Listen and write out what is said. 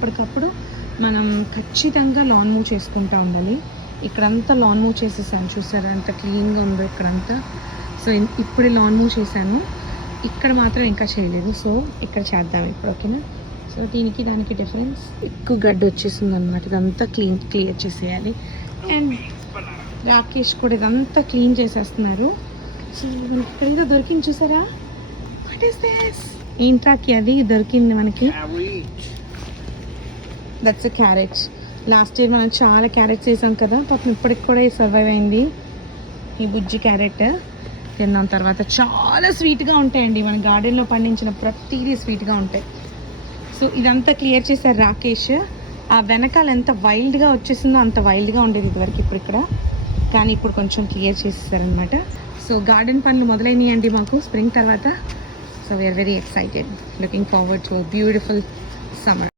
ఇప్పటికప్పుడు మనం ఖచ్చితంగా lawn move చేసుకుంటూ ఉండాలి. ఇక్కడంతా లాన్ మూవ్ చేసేసాను, చూసారా ఎంత క్లీన్గా ఉందో ఇక్కడంతా. సో ఇప్పుడే లాన్ మూవ్ చేశాను, ఇక్కడ మాత్రం ఇంకా చేయలేదు. సో ఇక్కడ చేద్దాం ఇప్పుడు, ఓకేనా. సో దీనికి దానికి డిఫరెన్స్, ఎక్కువ గడ్డి వచ్చేసింది అనమాట. ఇదంతా క్లియర్ చేసేయాలి. అండ్ రాకేష్ కూడా ఇదంతా క్లీన్ చేసేస్తున్నారు. సో ఇక్కడ ఏదో దొరికింది, చూసారా? What is this? ఏంట్రాకి అది దొరికింది మనకి. That's a carrot. Last year మనం చాలా క్యారెట్స్ వేసాం కదా, పాపం ఇప్పటికి కూడా సర్వైవ్ అయింది ఈ బుజ్జి క్యారెట్. తిన్నాం తర్వాత చాలా స్వీట్గా ఉంటాయండి, మన గార్డెన్లో పండించిన ప్రతిదీ స్వీట్గా ఉంటాయి. సో ఇదంతా క్లియర్ చేశారు రాకేష్. ఆ వెనకాల ఎంత వైల్డ్గా వచ్చేసిందో అంత వైల్డ్గా ఉండేది ఇదివరకు, ఇప్పుడు ఇక్కడ కానీ ఇప్పుడు కొంచెం క్లియర్ చేసేసారనమాట. సో గార్డెన్ పనులు మొదలైనాయండి మాకు స్ప్రింగ్ తర్వాత. So we are very excited, looking forward to a beautiful summer.